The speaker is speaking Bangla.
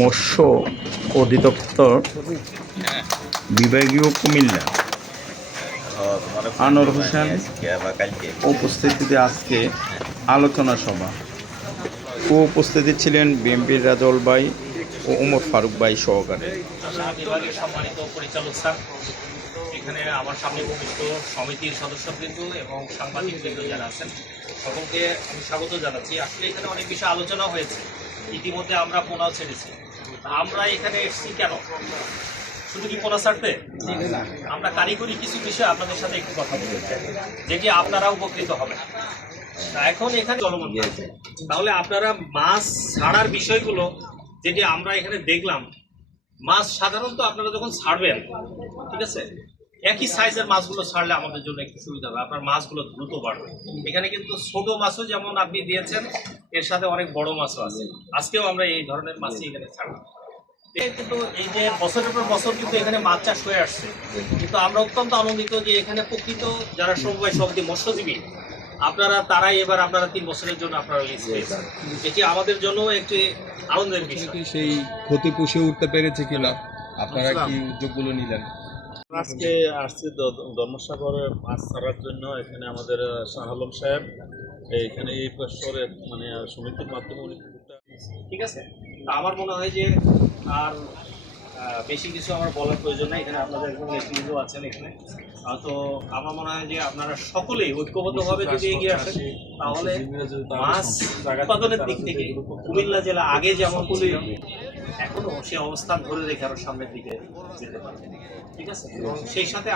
মৎস্য অধিদপ্তর বিভাগীয় কুমিল্লা। আনোয়ার হোসেন উপস্থিতিতে আজকে আলোচনা সভা। উপস্থিতি ছিলেন বিএমপির রাজল ভাই ও উমর ফারুক ভাই সহকারে। এখানে আমার সামনে উপস্থিত সমিতির সদস্যবৃন্দ এবং সাংবাদিকবৃন্দ যারা আছেন, সকলকে আমি স্বাগত জানাচ্ছি। আসলে এখানে অনেক বিষয় আলোচনা হয়েছে। ইতিমধ্যে আমরা পোনাও ছেড়েছি। আমরা এখানে এসেছি কেন? শুধু কি পোনা ছাড়তে আমরা কারিগরি কিছু বিষয়ে আপনাদের সাথে একটু কথা বলতে চাই যেটি আপনারা উপকৃত হবেন। এখন এখানে চলমান। তাহলে আপনারা মাছ ছাড়ার বিষয়গুলো যেটি আমরা এখানে দেখলাম, মাছ সাধারণত আপনারা যখন ছাড়বেন, ঠিক আছে? একই সাইজের মাছগুলো ছাড়লে আমাদের জন্য একটু সুবিধা হবে। আপনার মাছগুলো দ্রুত বাড়বে। এখানে কিন্তু ছোট মাছও যেমন আপনি দিয়েছেন এর সাথে অনেক বড় মাছও আছে। আজকেও আমরা এই ধরনের মাছই এখানে ছাড়বো। এ কিন্তু এই যে বছরের পর বছর কিন্তু এখানে মাছ চাষ হয়ে আসছে। কিন্তু আমরা অত্যন্ত আনন্দিত যে এখানে প্রকৃত যারা সমবায় সমিতি মৎস্যজীবী আপনারা তারাই এবার আপনারা তিন বছরের জন্য আপনারা লিজ পেয়েছেন এটি আমাদের জন্য একটি আনন্দের বিষয়। কি সেই ক্ষতি পুষে উঠতে পেরেছে কিনা? আপনারা কি উদ্যোগগুলো নিলেন? আজকে আসছি ধর্মসাগরে মাছ ছাড়ার জন্য। এখানে আমাদের শাহ আলম সাহেব। এখানে এই পরিসরে মানে সমিতির মাধ্যমে উনি ঠিক আছে? আমার মনে হয় যে আর বেশি কিছু আমার বলার প্রয়োজন নেই। এখানে আপনাদের একজন নেতৃত্ব আছেন এখানে। তো আমার মনে হয় যে আপনারা সকলেই ঐক্যবদ্ধভাবে যদি এগিয়ে আসেন তাহলে মাছ উৎপাদনের দিক থেকে কুমিল্লা জেলা আগে যেমন এখনও সে অবস্থান ধরে রেখে আরও সামনের দিকে যেতে পারবে। ঠিক আছে? এবং সেই সাথে